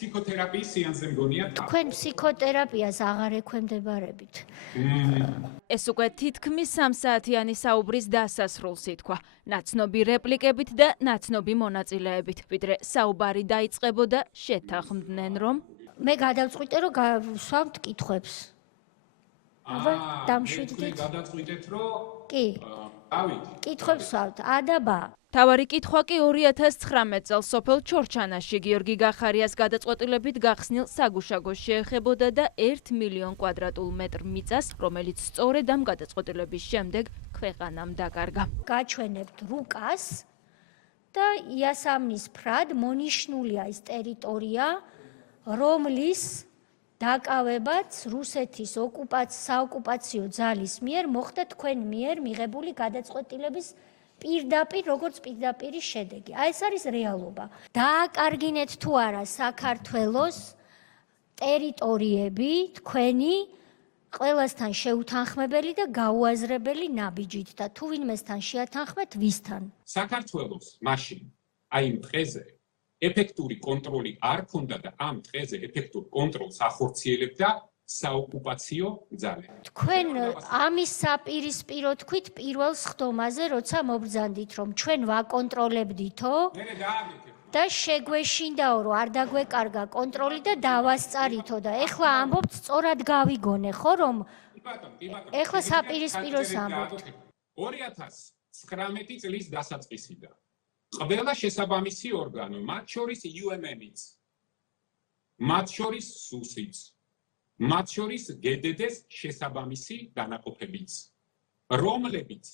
ფსიქოთერაპიის სეანსზე მგონია თქვენ ფსიქოთერაპიას აღარ ექვემდებარებით. ეს უკვე თითქმის 3 საათიანი საუბრის დასასრულს ითქვა. ნაცნობი რეპლიკებით და ნაცნობი მონაწილეებით. ვიდრე საუბარი დაიწყებოდა, შეთანხმდნენ, რომ მე გადავწყვიტე, რომ გავსვამთ კითხვებს. დამშვიდდით. გადაწყვიტეთ, რომ კი. ავით. კითხვებს ვსვამთ. ა და ბ. თავარი კითხვა კი 2019 წელს სოფელ ჩორჩანაში გიორგი გახარიას გადაწყვეტილებით გახსნილ საგუშაგოს შეეხებოდა და 1 მილიონ კვადრატულ მეტრ მიწას, რომელიც სწორედ ამ გადაწყვეტილების შემდეგ ქვეყანამ დაკარგა. გაჩვენებთ რუკას და იასამნის ფრად მონიშნულია ის ტერიტორია, რომლის დაკავებაც რუსეთის საოკუპაციო ძალის მიერ მოხდა თქვენ მიერ მიღებული გადაწყვეტილების პირდაპირ როგორც პირდაპირი შედეგი. აი ეს არის რეალობა. დააკარგინეთ თუ არა საქართველოს ტერიტორიები თქვენი ყველასთან შეუთანხმებელი და გაუაზრებელი ნაბიჯით და თუ ვინმესთან შეათანხმეთ ვისთან. საქართველოს მაშინ აი იმ დღეზე ეფექტური კონტროლი არ ქონდა და ამ დღეზე ეფექტურ კონტროლს ახორციელებდა საოკუპაციო ძალები. თქვენ ამის საპირისპირო თქვით პირველ სხდომაზე, როცა მობრძანდით, რომ ჩვენ ვაკონტროლებდითო და შეგვეშინდაო, რომ არ დაგვეკარგა კონტროლი და დავასწარითო და ეხლა ამბობთ სწორად გავიგონე, ხო რომ ეხლა საპირისპიროს ამბობთ. 2019 წლის დასაწყისიდან ყველა შესაბამისი ორგანო, მათ შორის UMM-იც, მათ შორის SUS-იც, მათ შორის GDD-ს შესაბამისი დანაყოფებიც, რომლებიც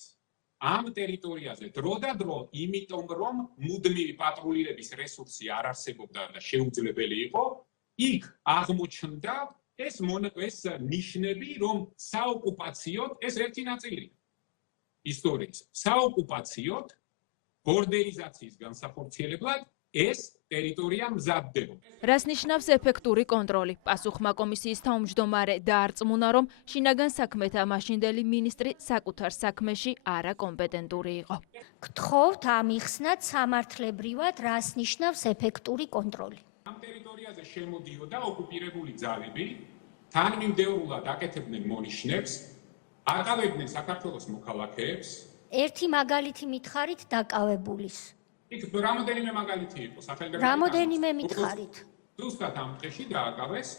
ამ ტერიტორიაზე დრო და დრო, იმიტომ რომ მუდმივი პატრულირების რესურსი არ არსებობდა და შეუძლებელი იყო, იქ აღმოჩნდა ეს ნიშნები, რომ საოკუპაციოდ ეს ერთი ნაწილია ისტორიის. საოკუპაციოდ ბორდერიზაციის განსახორციელებლად ეს ტერიტორია მზადდებოდა. რას ნიშნავს ეფექტური კონტროლი? პასუხმა კომისიის თავმჯდომარე დაარწმუნა, რომ შინაგან საქმეთა მაშინდელი მინისტრი საკუთარ საქმეში არაკომპეტენტური იყო. გთხოვთ ამიხსნათ სამართლებრივად, რას ნიშნავს ეფექტური კონტროლი. ამ ტერიტორიაზე შემოდიოდა ოკუპირებული ძალები, თანმიმდევრულად აკეთებდნენ მონიშნებს, აკავებდნენ საქართველოს მოქალაქეებს. ერთი მაგალითი მითხარით დაკავებულის. იქ რამოდენიმე მაგალითი იყო სახელმწიფო. რამოდენიმე მითხარით. ზუსტად ამ დღეში დააკავეს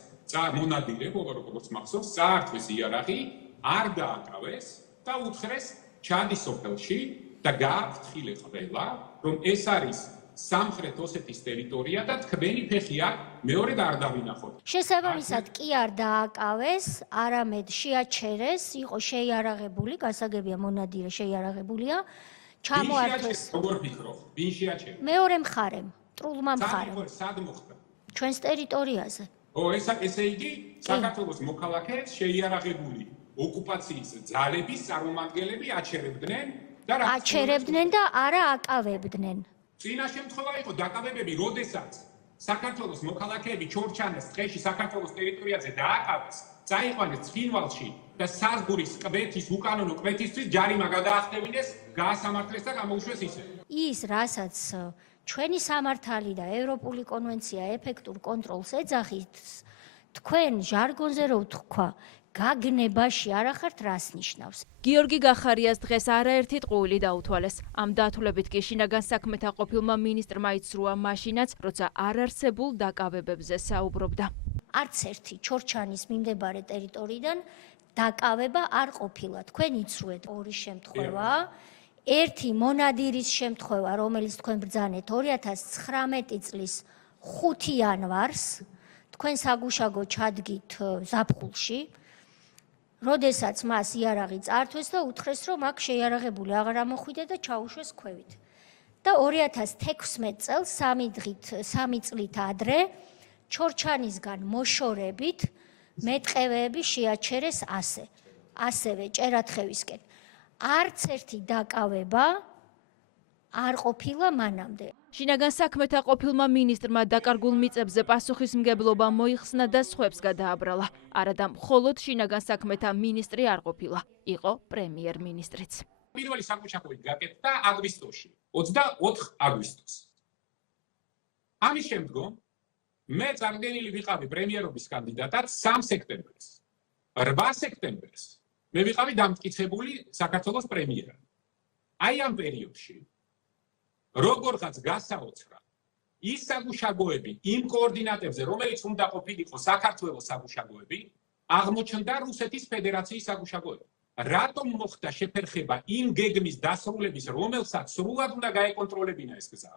მონადირე, როგორც მახსოვს, წაართვეს იარაღი, არ დააკავეს და უთხრეს ჩადის სოფელში და გააფრთხილე ყველა, რომ ეს არის სამხრეთ ოსეთის ტერიტორია და თქვენი ფეხი აქ მეორედ არ დავინახოთ. შესაბამისად კი არ დააკავეს, არამედ შეაჩერეს, იყო შეიარაღებული, გასაგებია მონადირე შეიარაღებულია. ჩამოართვეს. როგორ ფიქრობ? ვინ შეაჩერა? მეორე მხარემ, ტრულმა მხარემ. სად მოხდა? ჩვენს ტერიტორიაზე. ესე იგი, საქართველოს მოქალაქეებს შეიარაღებული ოკუპაციის ძალების წარმომადგენლები აჩერებდნენ და აჩერებდნენ და არა აკავებდნენ. წინა შემთხვევა იყო დაკავებები, როდესაც საქართველოს მოქალაქეები ჩორჩანეს დღეში საქართველოს ტერიტორიაზე დააკავეს, წაიყვანეს ცხინვალში და საზღურის კვეთის უკანონო კვეთისთვის ჯარიმა გადაახტევინეს, გაასამართლეს და გამოუშვეს ისე. ის, რასაც ჩვენი სამართალი და ევროპული კონვენცია ეფექტურ კონტროლს ეძახით, თქვენ ჟარგონზე რო ვთქვა, გაგნებაში არ ახართ რას ნიშნავს. გიორგი გახარიას დღეს არაერთი ტყუილი დაუთვალეს. ამ დათვლებით კი შინაგან საქმეთა ყოფილმა მინისტრმა იცრუა მაშინაც, როცა არარსებულ დაკავებებზე საუბრობდა. არც ერთი ჩორჩანის მიმდებარე ტერიტორიიდან დაკავება არ ყოფილა. თქვენ იცრუეთ ორი შემთხვევა. ერთი მონადირის შემთხვევა, რომელიც თქვენ ბრძანეთ 2019 წლის 5 იანვარს, თქვენ საგუშაგო ჩადგით ზაფხულში, როდესაც მას იარაღი წაართვეს და უთხრეს, რომ აქ შეიარაღებული აღარ ამოხვიდა და ჩაუშვეს ქვევით. და 2016 წელს 3 წლით ადრე ჩორჩანისგან მოშორებით მეტყევეები შეაჩერეს ასევე ჭერათხევისკენ. არც ერთი დაკავება არ ყოფილა მანამდე. შინაგან საქმეთა ყოფილმა მინისტრმა დაკარგულ მიწებზე პასუხისმგებლობა მოიხსნა და სხვებს გადააბრალა. არადა მხოლოდ შინაგან საქმეთა მინისტრი არ ყოფილა, იყო პრემიერ-მინისტრიც. პირველი საგუშაგო გაკეთდა აგვისტოში, 24 აგვისტოს. ამის შემდგომ მე წარდგენილი ვიყავი პრემიერობის კანდიდატად 3 სექტემბერს. 8 სექტემბერს მე ვიყავი დამტკიცებული საქართველოს პრემიერად. აი ამ პერიოდში როგორღაც გასაოცრა ის საგუშაგოები იმ კოორდინატებზე, რომელიც უნდა ყოფილიყო საქართველოს საგუშაგოები, აღმოჩნდა რუსეთის ფედერაციის საგუშაგოები. რატომ მოხდა შეფერხება იმ გეგმის დასრულების, რომელსაც სრულად უნდა გაეკონტროლებინა ეს გზა?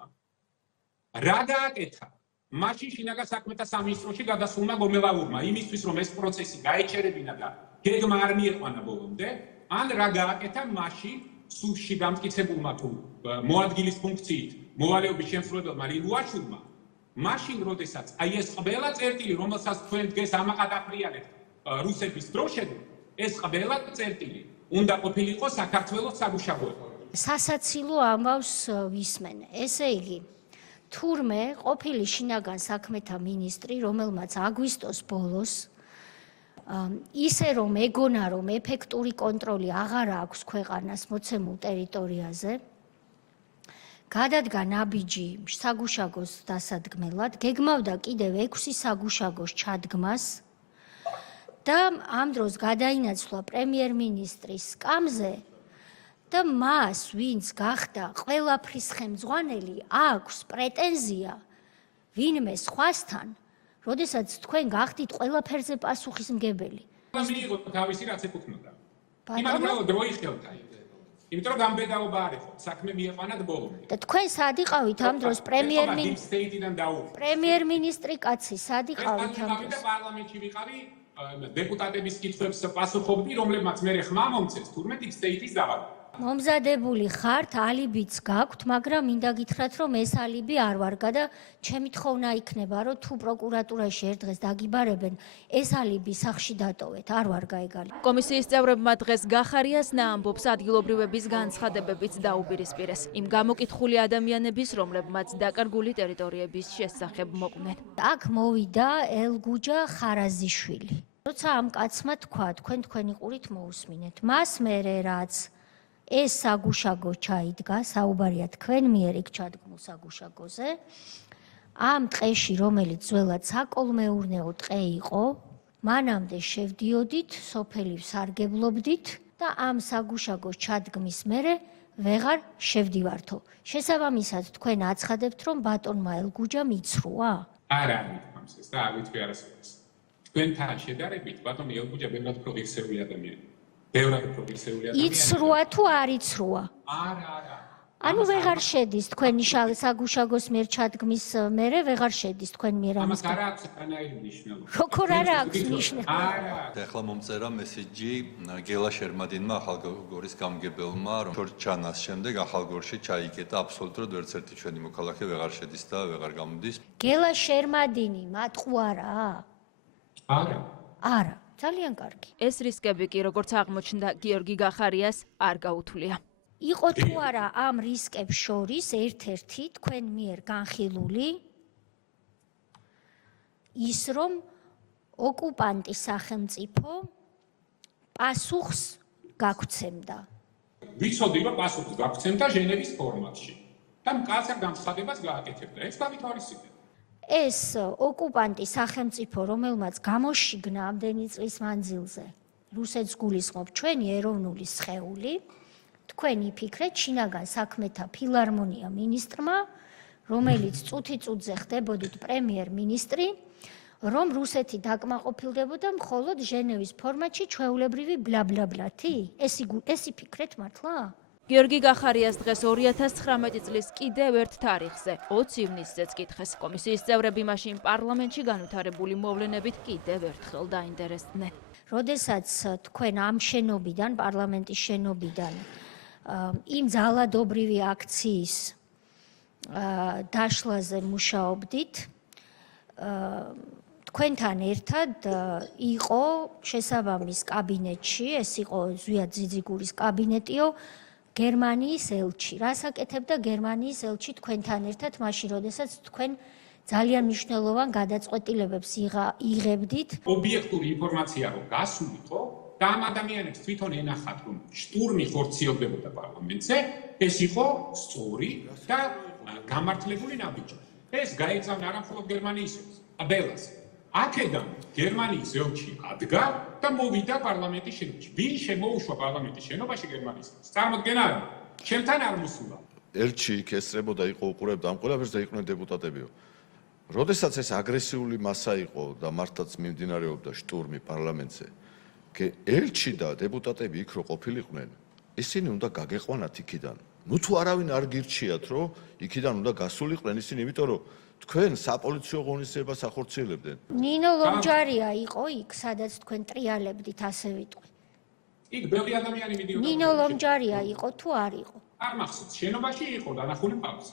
რა გააკეთა? მაშინ შინაგან საქმეთა სამინისტროში გადასულმა გომელაურმა იმისთვის, რომ ეს პროცესი გაეჩერებინა და გეგმა არ მieყვანა ბოლომდე, ან რა გააკეთა მაშინ სულში დამტკიცებულმა თუ მოადგილის ფუნქციით მოვალეობის შემსრულებელმა ლილუაშვილმა, მაშინ როდესაც აი ეს ყველა წერტილი, რომელსაც თქვენ დღეს ამაყად აფრიალეთ რუსების დროშები, ეს ყველა წერტილი უნდა ყოფილიყო საქართველოს საგუშაგოები. სასაცილო ამბავს ვისმენ. ესე იგი, თურმე ყოფილი შინაგან საქმეთა მინისტრი, რომელმაც აგვისტოს ბოლოს ისე რომ ეგონა რომ ეფექტური კონტროლი აღარ აქვს ქვეყანას მოცემულ ტერიტორიაზე, გადადგა ნაბიჯი საგუშაგოს დასადგმელად, გეგმავდა კიდევ 6 საგუშაგოს ჩადგმას და ამ დროს გადაინაცვლა პრემიერ-მინისტრის სკამზე და მას, ვინც გახდა ყველაფრის ხელმძღვანელი, აქვს პრეტენზია ვინმე სხვასთან, როდესაც თქვენ გახდით ყველაფერზე პასუხისმგებელი. მიიღო თავისი რაც ეკუთვნოდა. იმან რა დრო იხელთა. იმიტომ რომ გამბედაობა არ იყო, საქმე მieყვანათ ბოლომდე. და თქვენ სად იყავით ამ დროს პრემიერ-მინისტრიდან დაუყო. პრემიერ-მინისტრი კაცი სად იყავით ამ დროს? პარლამენტში ვიყავი დეპუტატების კითხვებს პასუხობდი, რომლებმაც მე ხმა მომცეს თურმე deep state-ის დავალება. მომზადებული ხართ, ალიბიც გაქვთ, მაგრამ მინდა გითხრათ, რომ ეს ალიბი არ ვარგა და ჩემი თხოვნა იქნება, რომ თუ პროკურატურაში ერთ დღეს დაგიბარებენ, ეს ალიბი სახში დატოვეთ, არ ვარგა ეგალი. კომისიის წევრებმა დღეს გახარიას ნაამბობს ადგილობრივების განცხადებებიც დაუპირისპირეს იმ გამოკითხული ადამიანების, რომლებმაც დაკარგული ტერიტორიების შესახებ მოყვნენ. აქ მოვიდა ელგუჯა ხარაზიშვილი. როცა ამ კაცმა თქვა, თქვენი ყურით მოусმინეთ. მას მერე რაც ეს საგუშაგო ჩაიდგა, საუბარია თქვენ მიერ იქ ჩადგმულ საგუშაგოზე. ამ ტყეში, რომელიც ძველად საკოლმეურნეო ტყე იყო, მანამდე შევდიოდით, სოფელი ვსარგებლობდით და ამ საგუშაგოს ჩადგმის მერე ვეღარ შევდივართო. შესაბამისად, თქვენ აცხადებთ, რომ ბატონმა ელგუჯამ იცრუა? არა, მithams ეს და არ ვიცი არასოდეს. თქვენთან შედარებით, ბატონი ელგუჯა ბევრად პროგრესიული ადამიანია. ბევრად პროგრესიული ადამიანია. იცრუა თუ არ იცრუა? არა. ანუ ვეღარ შედის თქვენი საგუშაგოს მიერ ჩადგმის მერე ვეღარ შედის თქვენ მიერ ამის. ამას არ აქვს განაირი მნიშვნელობა. როგორ არ აქვს მნიშვნელობა? არა. ახლა მომწერა მესიჯი გელა შერმადინმა ახალგორის გამგებელმა, რომ ჩორჩანას შემდეგ ახალგორში ჩაიკეტა აბსოლუტურად ვერც ერთი ჩვენი მოქალაქე ვეღარ შედის და ვეღარ გამოდის. გელა შერმადინი მატყუარაა? არა. არა, ძალიან კარგი. ეს რისკები კი, როგორც აღმოჩნდა გიორგი გახარიას, არ გაუთვლია. იყო თუ არა ამ რისკებს შორის ერთ-ერთი თქვენ მიერ განხილული ის, რომ ოკუპანტი სახელმწიფო პასუხს გაგცემდა. ვიცოდი, რომ პასუხს გაგცემდა ჟენევის ფორმატში და მკაცარ განცხადებას გააკეთებდა. ეს გავითვალისწინეთ. ეს ოკუპანტი სახელმწიფო, რომელმაც გამოშიგნა ამდენი წლის მანძილზე რუსეთს გულისხმობ ჩვენი ეროვნული სხეული, თქვენ იფიქრეთ შინაგან საქმეთა ფილარმონია მინისტრმა, რომელიც წუთი-წუთზე ხდებოდით პრემიერ-მინისტრი, რომ რუსეთი დაკმაყოფილდებოდა მხოლოდ ჟენევის ფორმატში ჩვეულებრივი ბლაბლაბლათი? ეს იფიქრეთ მართლა? გიორგი გახარიას დღეს 2019 წლის კიდევ ერთ თარიღზე, 20 ივნისზეც კითხეს. კომისიის წევრები მაშინ პარლამენტში განვითარებული მოვლენებით კიდევ ერთხელ დაინტერესდნენ. როდესაც თქვენ ამ შენობიდან, პარლამენტის შენობიდან იმ ძალადობრივი აქციის დაშლაზე მუშაობდით, თქვენთან ერთად იყო შესაბამის კაბინეტში, ეს იყო ზვიად ძიძიგურის კაბინეტიო, გერმანიის ელჩი. რას აკეთებდა გერმანიის ელჩი თქვენთან ერთად, მაშინ როდესაც თქვენ ძალიან მნიშვნელოვან გადაწყვეტილებებს იღებდით? ობიექტური ინფორმაცია რომ გასულიყო და ამ ადამიანებს თვითონ ენახათ, რომ შტურმი ხორციელდებოდა პარლამენტზე, ეს იყო სწორი და გამართლებული ნაბიჯი. ეს გაეწავნა არა მხოლოდ გერმანიისებს, აბელას. აქედან გერმანიის ელჩი ადგა და მოვიდა პარლამენტის შენობაში. ვინ შემოუშვა პარლამენტის შენობაში გერმანიისგან? წარმოდგენა არა. ჩემთან არ მოსულა. ელჩი იქ ესწრებოდა, იყო უყურებდა ამ ყველაფერს და იყვნენ დეპუტატებიო. როდესაც ეს აგრესიული მასა იყო და მართლაც მიმდინარეობდა შტურმი პარლამენტზე, ელჩი და დეპუტატები იქ რო ყოფილიყვნენ, ისინი უნდა გაგეყვანათ იქიდან. ნუ თუ არავინ არ გირჩიათ, რომ იქიდან უნდა გასულიყვნენ ისინი, იმიტომ რომ თქვენ საპოლიციო ღონისძიებას ახორციელებდნენ. ნინო ლომჯარია იყო იქ, სადაც თქვენ ტრიალებდით, ასე ვიტყვი. იქ ბევრი ადამიანი მიდიოდა. ნინო ლომჯარია იყო თუ არ იყო? არ მახსოვს, შენობაში იყო დანახული პაპს.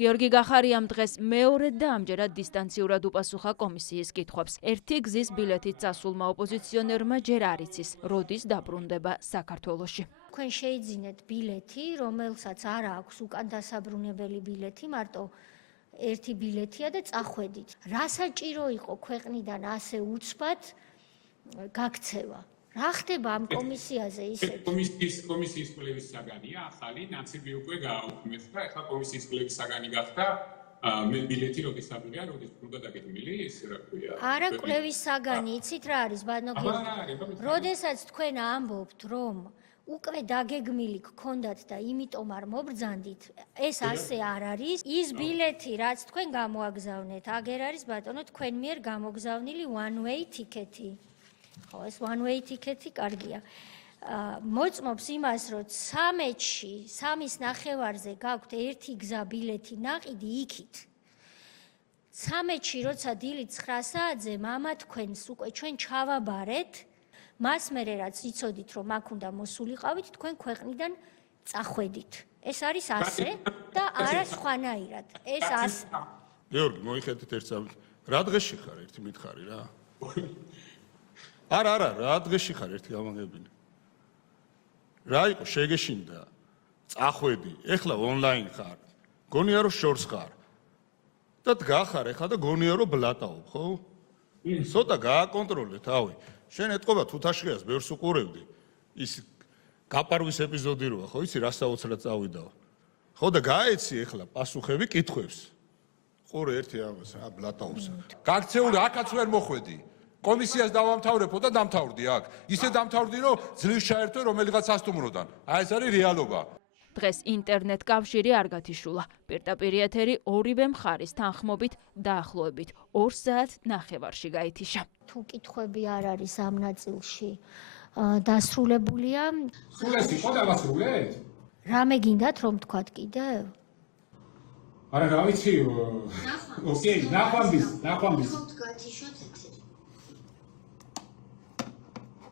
გიორგი გახარიამ დღეს მეორედ და ამჯერად დისტანციურად უპასუხა კომისიის კითხვებს. ერთი გზის ბილეთით წასულმა ოპოზიციონერმა ჯერ არ იცის, როდის დაბრუნდება საქართველოში. თქვენ შეიძინეთ ბილეთი, რომელსაც არ აქვს უკან დასაბრუნებელი ბილეთი, მარტო ერთი ბილეთია და წახვედით. რა საჭირო იყო ქვეყნიდან ასე უცბად გაქცევა? რა ხდება ამ კომისიაზე ისეთ? კომისიის კვლევის საგანია, ახალი ნაციბი უკვე გააუქმეს და ახლა კომისიის კვლევის საგანი გახდა მე ბილეთი როდის აბრია, როდის უნდა დაგეგმილი, ის რა ქვია. არა კვლევის საგანი, იცით რა არის, ბანო გიორგი? როდესაც თქვენ ამბობთ, რომ უკვე დაგეგმილი გქონდათ და იმიტომ არ მობრძანდით, ეს ასე არ არის. ის ბილეთი, რაც თქვენ გამოაგზავნეთ, აგერ არის ბატონო თქვენ მიერ გამოგზავნილი one way ticket-ი. ხო, ეს one way ticket-ი კარგია. მოწმობს იმას, რომ 13-ში, 3-ის ნახევარზე გაქვთ ერთი გზა ბილეთი ნაყიდი იქით. 13-ში, როცა დილით 9 საათზე მამა თქვენს უკვე ჩვენ ჩავაბარეთ, მას მერე რაც იცოდით, რომ აქ უნდა მოსულიყავით, თქვენ ქვეყნიდან წახვედით. ეს არის ასე და არა სხვანაირად. ეს ასე. გიორგი, მოიხედეთ ერთ სამით. რა დღეში ხარ, ერთი მითხარი რა? არა, რა დღეში ხარ, ერთი გამაგებინე. რა იყო, შეგეშინდა, წახვედი, ეხლა ონლაინ ხარ, გონია რომ შორს ხარ. და დგახარ ეხლა და გონია რომ ბლატაობ, ხო? ცოტა გააკონტროლე თავი. შენ ეთყობა თუთაშხიას ბევრს უყურებდი. ის გაპარვის ეპიზოდი როა, ხო იცი რა საოცრად წავიდაო. ხო და გაეცი ეხლა პასუხები კითხვებს. ყურე ერთი ამას, რა ბლატაობს. გაქცეული აქაც ვერ მოხვედი. კომისიას დავამთავრებო და დამთავრდი აქ. ისე დამთავრდი, რომ ძლივს ჩაერთვე რომელიღაც სასტუმროდან. აი ეს არის რეალობა. დღეს ინტერნეტ კავშირი არ გათიშულა. პირდაპირ ეთერი ორივე მხარის თანხმობით დაახლოებით 2 საათ ნახევარში გაითიშა. თუ კითხვები არ არის ამ ნაწილში დასრულებულია. სულ ეს იყო დავასრულეთ? რამე გინდათ რომ თქვათ კიდევ? არა, რა ვიცი. ოკეი, ნახვამდის. ხო, თქვათ იშოთ.